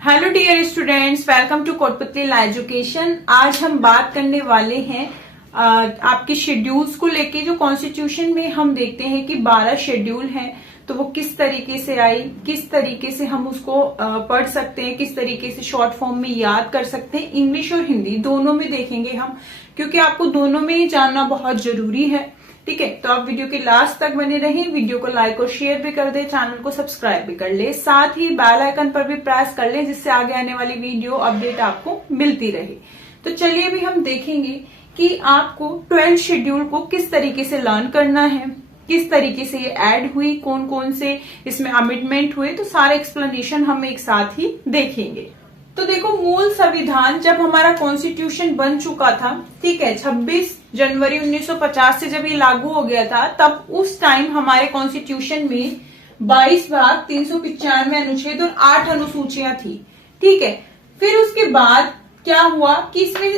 Hello dear students, welcome to Kotputli la education. आज हम बात करने वाले हैं आपके शेड्यूल्स को लेके। जो कॉन्स्टिट्यूशन में हम देखते हैं कि 12 शेड्यूल हैं, तो वो किस तरीके से आई, किस तरीके से हम उसको पढ़ सकते हैं, किस तरीके से शॉर्ट फॉर्म में याद कर सकते हैं। इंग्लिश और हिंदी दोनों में देखेंगे हम, क्योंकि आपको दोनों में ही जानना बहुत जरूरी है। ठीक है, तो आप वीडियो के लास्ट तक बने रहें। वीडियो को लाइक और शेयर भी कर दे, चैनल को सब्सक्राइब भी कर ले, साथ ही बेल आइकन पर भी प्रेस कर ले, जिससे आगे आने वाली वीडियो अपडेट आपको मिलती रहे। तो चलिए अभी हम देखेंगे कि आपको 12 शेड्यूल को किस तरीके से लर्न करना है, किस तरीके से ये ऐड हुई, कौन कौन से इसमें अमेंडमेंट हुए, तो सारा एक्सप्लेनेशन हम एक साथ ही देखेंगे। तो देखो, मूल संविधान जब हमारा कॉन्स्टिट्यूशन बन चुका था, ठीक है, 26 जनवरी 1950 से जब ये लागू हो गया था, तब उस टाइम हमारे कॉन्स्टिट्यूशन में 22 भाग, 395 अनुच्छेद और 8 अनुसूचियां थी। ठीक है, फिर उसके बाद क्या हुआ कि इसमें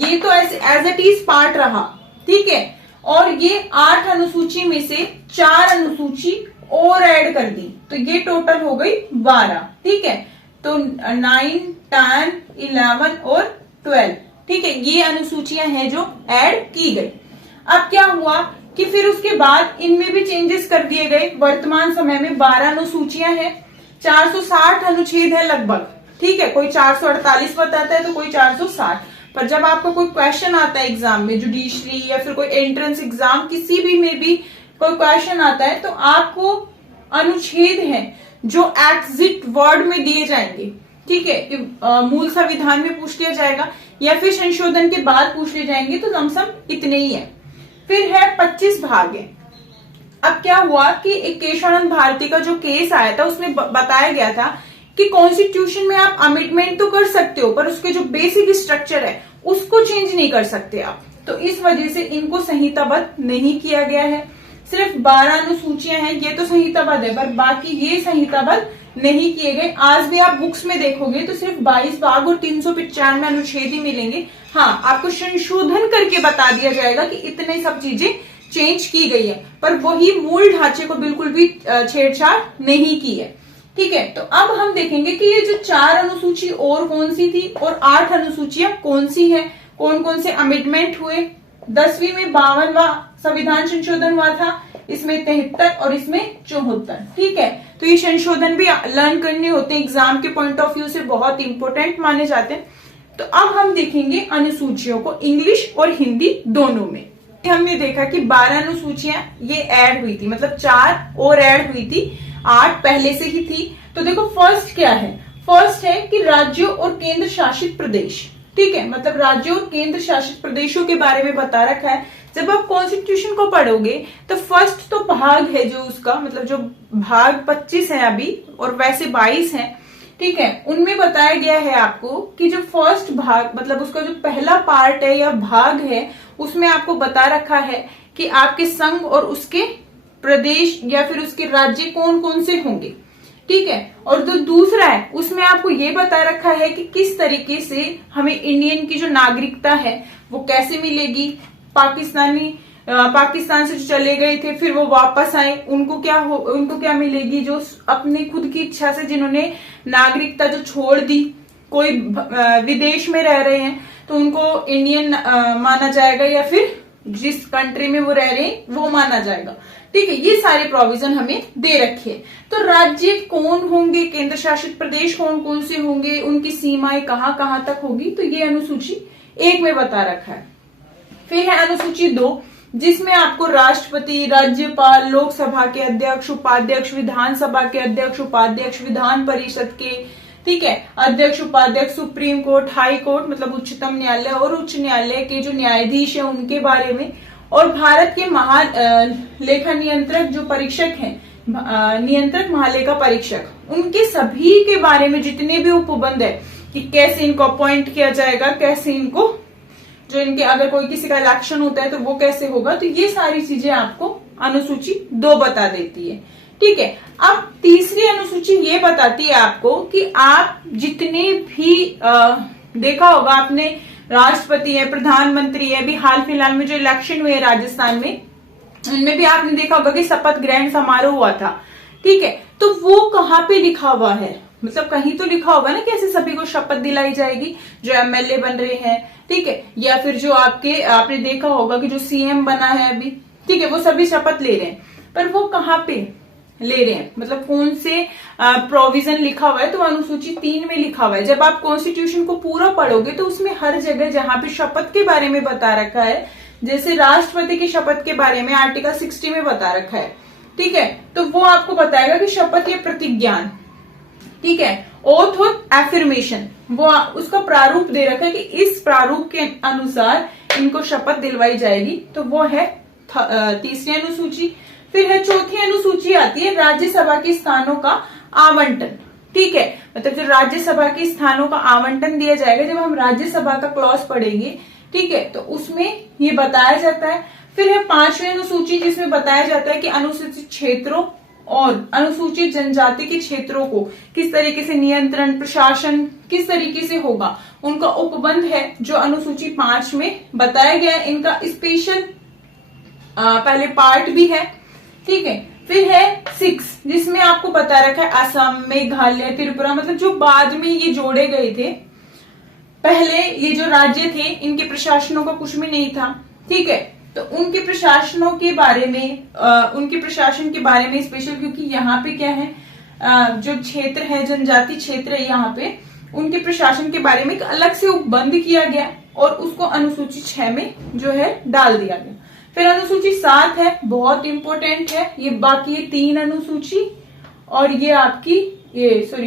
ये तो एज इट इज पार्ट रहा, ठीक है, और ये 8 अनुसूची में से 4 अनुसूची और ऐड कर दी, तो ये टोटल हो गई 12। ठीक है, तो 9, 10, 11 और 12, ठीक है, ये अनुसूचियां हैं जो ऐड की गई। अब क्या हुआ कि फिर उसके बाद इनमें भी चेंजेस कर दिए गए। वर्तमान समय में 12 अनुसूचियां हैं, 460 अनुच्छेद है लगभग। ठीक है, कोई 448 बताता है तो कोई 460। पर जब आपको कोई क्वेश्चन आता है एग्जाम में, जुडिशरी या फिर कोई एंट्रेंस एग्जाम, किसी भी में भी कोई क्वेश्चन आता है, तो आपको अनुच्छेद है जो एग्जिट वर्ड में दिए जाएंगे। ठीक है, मूल संविधान में पूछ लिया जाएगा या फिर संशोधन के बाद पूछ लिए जाएंगे, तो लमसम इतने ही है। फिर है 25 भाग है। अब क्या हुआ कि एक केशवानंद भारती का जो केस आया था, उसमें बताया गया था कि कॉन्स्टिट्यूशन में आप अमेंडमेंट तो कर सकते हो, पर उसके जो बेसिक स्ट्रक्चर है उसको चेंज नहीं कर सकते आप। तो इस वजह से इनको संहिताबद्ध नहीं किया गया है। सिर्फ 12 अनुसूचियां हैं, ये तो संहिताबद्ध है, पर बाकी ये संहिताबद्ध नहीं किए गए। आज भी आप बुक्स में देखोगे तो सिर्फ 22 भाग और 395 अनुच्छेद ही मिलेंगे। हाँ, आपको संशोधन करके बता दिया जाएगा कि इतने सब चीजें चेंज की गई है, पर वही मूल ढांचे को बिल्कुल भी छेड़छाड़ नहीं की है। ठीक है, तो अब हम देखेंगे कि ये जो 4 अनुसूची और कौन सी थी और 8 अनुसूचियां कौन सी है, कौन कौन से अमेंडमेंट हुए। 10वीं में 52वां संविधान संशोधन हुआ था, इसमें 73 और इसमें 74। ठीक है, तो ये संशोधन भी लर्न करने होते हैं, एग्जाम के पॉइंट ऑफ व्यू से बहुत इंपॉर्टेंट माने जाते हैं। तो अब हम देखेंगे अनुसूचियों को इंग्लिश और हिंदी दोनों में। हमने देखा कि 12 अनुसूचियां ये ऐड हुई थी, मतलब 4 और ऐड हुई थी, 8 पहले से ही थी। तो देखो, फर्स्ट क्या है? फर्स्ट है कि राज्यों और केंद्र शासित प्रदेश। ठीक है, मतलब राज्यों और केंद्र शासित प्रदेशों के बारे में बता रखा है। जब आप कॉन्स्टिट्यूशन को पढ़ोगे तो फर्स्ट तो भाग है जो उसका, मतलब जो भाग 25 है अभी, और वैसे 22 है। ठीक है, उनमें बताया गया है आपको कि जो फर्स्ट भाग, मतलब उसका जो पहला पार्ट है या भाग है, उसमें आपको बता रखा है कि आपके संघ और उसके प्रदेश या फिर उसके राज्य कौन कौन से होंगे। ठीक है, और जो दूसरा है उसमें आपको ये बता रखा है कि किस तरीके से हमें इंडियन की जो नागरिकता है वो कैसे मिलेगी। पाकिस्तान से जो चले गए थे फिर वो वापस आए, उनको क्या मिलेगी। जो अपनी खुद की इच्छा से जिन्होंने नागरिकता जो छोड़ दी, कोई विदेश में रह रहे हैं, तो उनको इंडियन माना जाएगा, या फिर जिस कंट्री में वो रह रहे हैं वो माना जाएगा। ठीक है, ये सारे प्रोविजन हमें दे रखे हैं। तो राज्य कौन होंगे, केंद्र शासित प्रदेश कौन कौन से होंगे, उनकी सीमाएं कहां कहां तक होगी, तो ये अनुसूची 1 में बता रखा है। फिर है अनुसूची 2, जिसमें आपको राष्ट्रपति, राज्यपाल, लोकसभा के अध्यक्ष, उपाध्यक्ष, विधानसभा के अध्यक्ष, उपाध्यक्ष, विधान परिषद के, ठीक है, अध्यक्ष, उपाध्यक्ष, सुप्रीम कोर्ट, हाई कोर्ट मतलब उच्चतम न्यायालय, और उच्च न्यायालय के जो न्यायाधीश है उनके बारे में, और भारत के लेखा नियंत्रक जो परीक्षक हैं, नियंत्रक महालेखा परीक्षक, उनके सभी के बारे में जितने भी उपबंध है कि कैसे इनको अपॉइंट किया जाएगा, कैसे इनको, जो इनके अगर कोई किसी का इलेक्शन होता है तो वो कैसे होगा, तो ये सारी चीजें आपको अनुसूची 2 बता देती है। ठीक है, अब तीसरी अनुसूची ये बताती है आपको कि आप जितने भी देखा होगा आपने, राष्ट्रपति है, प्रधानमंत्री है, अभी हाल फिलहाल में जो इलेक्शन हुए राजस्थान में, उनमें भी आपने देखा होगा कि शपथ ग्रहण समारोह हुआ था। ठीक है, तो वो कहाँ पे लिखा हुआ है, मतलब कहीं तो लिखा होगा ना कि ऐसे सभी को शपथ दिलाई जाएगी जो एमएलए बन रहे हैं, ठीक है, या फिर जो आपने देखा होगा कि जो सीएम बना है अभी, ठीक है, वो सभी शपथ ले रहे हैं, पर वो कहाँ पे ले रहे हैं, मतलब कौन से प्रोविजन लिखा हुआ है, तो अनुसूची 3 में लिखा हुआ है। जब आप कॉन्स्टिट्यूशन को पूरा पढ़ोगे तो उसमें हर जगह जहां पे शपथ के बारे में बता रखा है, जैसे राष्ट्रपति की शपथ के बारे में आर्टिकल 60 में बता रखा है, ठीक है, तो वो आपको बताएगा कि शपथ या प्रतिज्ञान, ठीक है, ओथ और एफर्मेशन, वो उसका प्रारूप दे रखा है कि इस प्रारूप के अनुसार इनको शपथ दिलवाई जाएगी, तो वो है तीसरी अनुसूची। फिर है चौथी अनुसूची आती है राज्यसभा के स्थानों का आवंटन, ठीक है, मतलब जो राज्यसभा के स्थानों का आवंटन दिया जाएगा, जब हम राज्यसभा का क्लॉज पढ़ेंगे, ठीक है, तो उसमें ये बताया जाता है। फिर है 5वीं अनुसूची, जिसमें बताया जाता है कि अनुसूचित क्षेत्रों और अनुसूचित जनजाति के क्षेत्रों को किस तरीके से नियंत्रण प्रशासन किस तरीके से होगा, उनका उपबंध है जो अनुसूची 5 में बताया गया है। इनका स्पेशल पहले पार्ट भी है, ठीक है। फिर है 6, जिसमें आपको बता रखा है असम, मेघालय, त्रिपुरा, मतलब जो बाद में ये जोड़े गए थे, पहले ये जो राज्य थे इनके प्रशासनों का कुछ भी नहीं था, ठीक है, तो उनके प्रशासनों के बारे में उनके प्रशासन के बारे में स्पेशल, क्योंकि यहाँ पे क्या है, जो क्षेत्र है जनजाति क्षेत्र है, यहाँ पे उनके प्रशासन के बारे में एक अलग से उपबंध किया गया और उसको अनुसूची 6 में जो है डाल दिया गया। फिर अनुसूची 7 है, बहुत इंपॉर्टेंट है ये, बाकी ये 3 अनुसूची और ये आपकी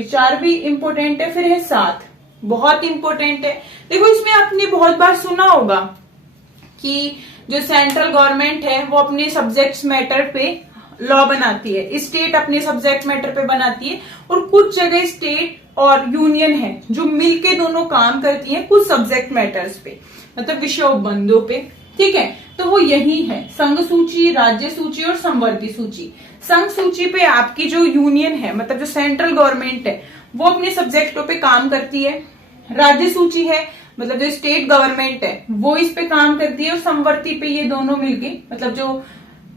4 भी इंपॉर्टेंट है। फिर है 7, बहुत इंपॉर्टेंट है। देखो इसमें आपने बहुत बार सुना होगा कि जो सेंट्रल गवर्नमेंट है वो अपने सब्जेक्ट्स मैटर पे लॉ बनाती है, स्टेट अपने सब्जेक्ट मैटर पे बनाती है, और कुछ जगह स्टेट और यूनियन है जो मिलके दोनों काम करती हैं कुछ सब्जेक्ट मैटर्स पे, मतलब विषय उपबंधों पे, ठीक है, तो वो यही है संघ सूची, राज्य सूची और संवर्ती सूची। संघ सूची पे आपकी जो यूनियन है, मतलब जो सेंट्रल गवर्नमेंट है, वो अपने सब्जेक्टों पे काम करती है। राज्य सूची है, मतलब जो स्टेट गवर्नमेंट है वो इस पे काम करती है, और संवर्ती पे ये दोनों मिलके, मतलब जो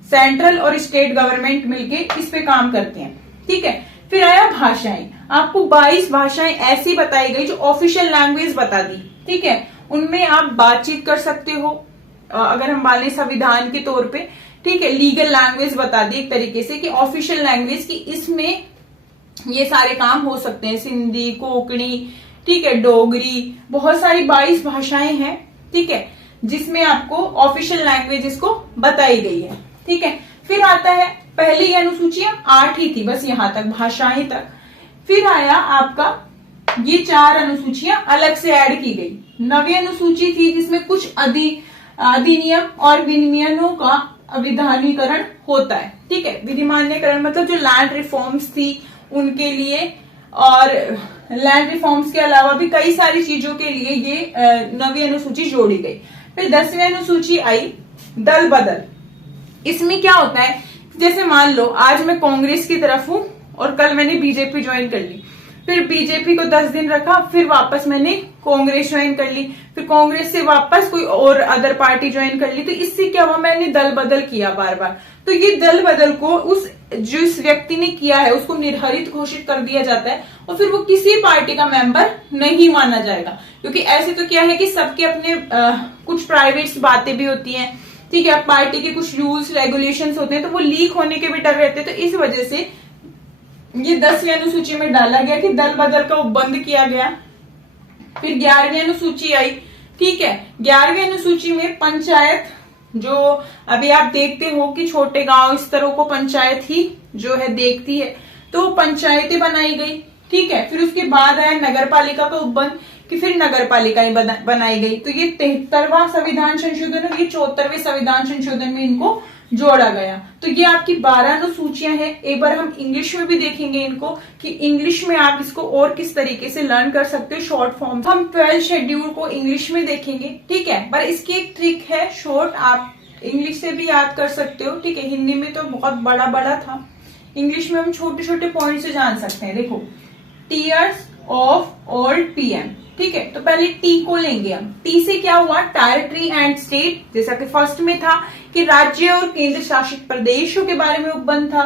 सेंट्रल और स्टेट गवर्नमेंट मिलके इस पे काम करते हैं, ठीक है। फिर आया भाषाएं, आपको 22 भाषाएं ऐसी बताई गई जो ऑफिशियल लैंग्वेज बता दी, ठीक है, उनमें आप बातचीत कर सकते हो, अगर हम मान लें संविधान के तौर पे, ठीक है, लीगल लैंग्वेज बता दी एक तरीके से कि ऑफिशियल लैंग्वेज की इसमें ये सारे काम हो सकते हैं, सिंधी, कोंकणी, ठीक है, डोगरी, बहुत सारी 22 भाषाएं हैं, ठीक है, जिसमें आपको ऑफिशियल लैंग्वेज इसको बताई गई है, ठीक है। फिर आता है, पहली अनुसूचियां 8 ही थी, बस यहां तक भाषाएं तक। फिर आया आपका ये 4 अनुसूचियां अलग से ऐड की गई। 9वीं अनुसूची थी जिसमें कुछ अधिनियम और विनियमों का विधानीकरण होता है, ठीक है, विधिमान्यकरण मतलब जो लैंड रिफॉर्म्स थी उनके लिए, और लैंड रिफॉर्म्स के अलावा भी कई सारी चीजों के लिए ये 9वीं अनुसूची जोड़ी गई। फिर 10वीं अनुसूची आई दल बदल। इसमें क्या होता है, जैसे मान लो आज मैं कांग्रेस की तरफ हूं और कल मैंने बीजेपी ज्वाइन कर ली, फिर बीजेपी को 10 दिन रखा, फिर वापस मैंने कांग्रेस ज्वाइन कर ली, फिर कांग्रेस से वापस कोई और अदर पार्टी ज्वाइन कर ली, तो इससे क्या हुआ, मैंने दल बदल किया बार बार, तो ये दल बदल को जिस व्यक्ति ने किया है उसको निर्हरित घोषित कर दिया जाता है, और फिर वो किसी पार्टी का मेंबर नहीं माना जाएगा, क्योंकि ऐसे तो क्या है कि सबके अपने कुछ प्राइवेट बातें भी होती हैं, ठीक है, पार्टी के कुछ रूल्स रेगुलेशंस होते हैं, तो वो लीक होने के भी डर रहते हैं, तो इस वजह से ये 10वीं अनुसूची में डाला गया कि दल बदल का उपबंध किया गया। फिर 11वीं अनुसूची आई, ठीक है, 11वीं अनुसूची में पंचायत, जो अभी आप देखते हो कि छोटे गांव स्तरों को पंचायत ही जो है देखती है, तो पंचायतें बनाई गई, ठीक है। फिर उसके बाद आया नगर पालिका का उपबंध कि फिर नगर पालिकाएं बनाई गई, तो ये 73वां संविधान संशोधन और ये 74वें संविधान संशोधन में इनको जोड़ा गया। तो ये आपकी 12 अनुसूचियां हैं। एक बार हम इंग्लिश में भी देखेंगे इनको कि इंग्लिश में आप इसको और किस तरीके से लर्न कर सकते हो शॉर्ट फॉर्म। हम 12 शेड्यूल को इंग्लिश में देखेंगे, ठीक है, पर इसकी एक ट्रिक है, शॉर्ट आप इंग्लिश से भी याद कर सकते हो, ठीक है, हिंदी में तो बहुत बड़ा बड़ा था, इंग्लिश में हम छोटे छोटे पॉइंट से जान सकते हैं। देखो, टीयर्स ऑफ ओल्ड पीएम, ठीक है, तो पहले टी को लेंगे हम। टी से क्या हुआ, टेरिटरी एंड स्टेट, जैसा कि फर्स्ट में था कि राज्य और केंद्र शासित प्रदेशों के बारे में उपबंध था।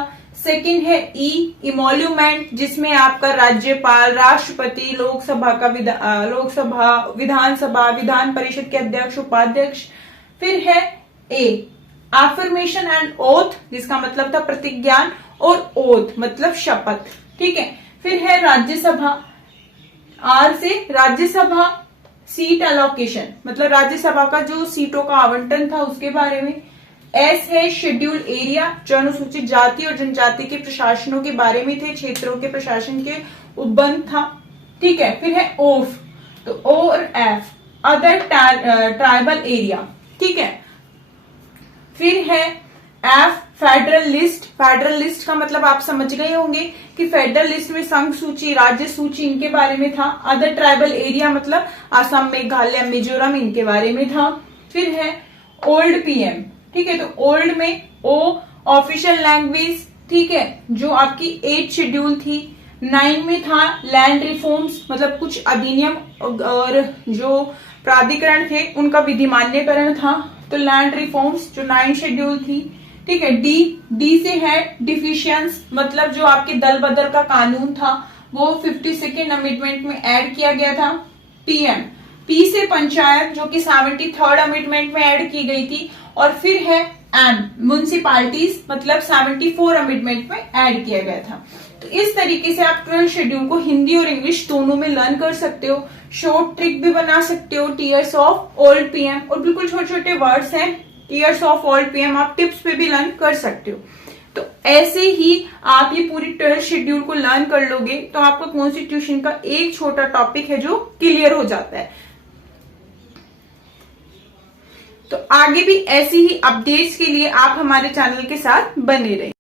सेकंड है ई इमोल्यूमेंट, जिसमें आपका राज्यपाल, राष्ट्रपति, लोकसभा, विधानसभा, विधान परिषद के अध्यक्ष, उपाध्यक्ष। फिर है ए एफर्मेशन एंड ओथ, जिसका मतलब था प्रतिज्ञान, और ओथ मतलब शपथ। ठीक है। फिर है राज्यसभा, आर से राज्यसभा, सीट अलोकेशन मतलब राज्यसभा का जो सीटों का आवंटन था उसके बारे में। एस है शेड्यूल एरिया, जो अनुसूचित जाति और जनजाति के प्रशासनों के बारे में थे, क्षेत्रों के प्रशासन के उपबंध था। ठीक है। फिर है ओफ, तो ओ और एफ अदर ट्राइबल एरिया। ठीक है। फिर है F federal list. Federal list का मतलब आप समझ गए होंगे कि फेडरल लिस्ट में संघ सूची, राज्य सूची इनके बारे में था। अदर ट्राइबल एरिया मतलब असम, मेघालय, मिजोरम इनके बारे में था। फिर है ओल्ड पीएम। ठीक है। तो ओल्ड में ओ ऑफिशियल लैंग्वेज, ठीक है, जो आपकी 8 शेड्यूल थी। 9 में था लैंड रिफॉर्म्स मतलब कुछ अधिनियम और जो प्राधिकरण थे उनका विधिमान्यकरण था, तो लैंड रिफॉर्म्स जो 9 शेड्यूल थी। ठीक है। डी से है डिफिशियंस मतलब जो आपके दल बदल का कानून था वो 52nd अमेंडमेंट में ऐड किया गया था। पीएम, पी से पंचायत जो कि 73rd अमेंडमेंट में ऐड की गई थी। और फिर है एम म्युनिसिपैलिटीज मतलब 74 अमेंडमेंट में ऐड किया गया था। तो इस तरीके से आप 12 शेड्यूल को हिंदी और इंग्लिश दोनों में लर्न कर सकते हो। शॉर्ट ट्रिक भी बना सकते हो, टीयर्स ऑफ ओल्ड पीएम, और बिल्कुल छोटे छोटे वर्ड्स हैं टीयर्स ऑफ ओल्ड पीएम, आप टिप्स पे भी लर्न कर सकते हो। तो ऐसे ही आप ये पूरी 12 शेड्यूल को लर्न कर लोगे तो आपका कॉन्स्टिट्यूशन का एक छोटा टॉपिक है जो क्लियर हो जाता है। तो आगे भी ऐसी ही अपडेट्स के लिए आप हमारे चैनल के साथ बने रहें।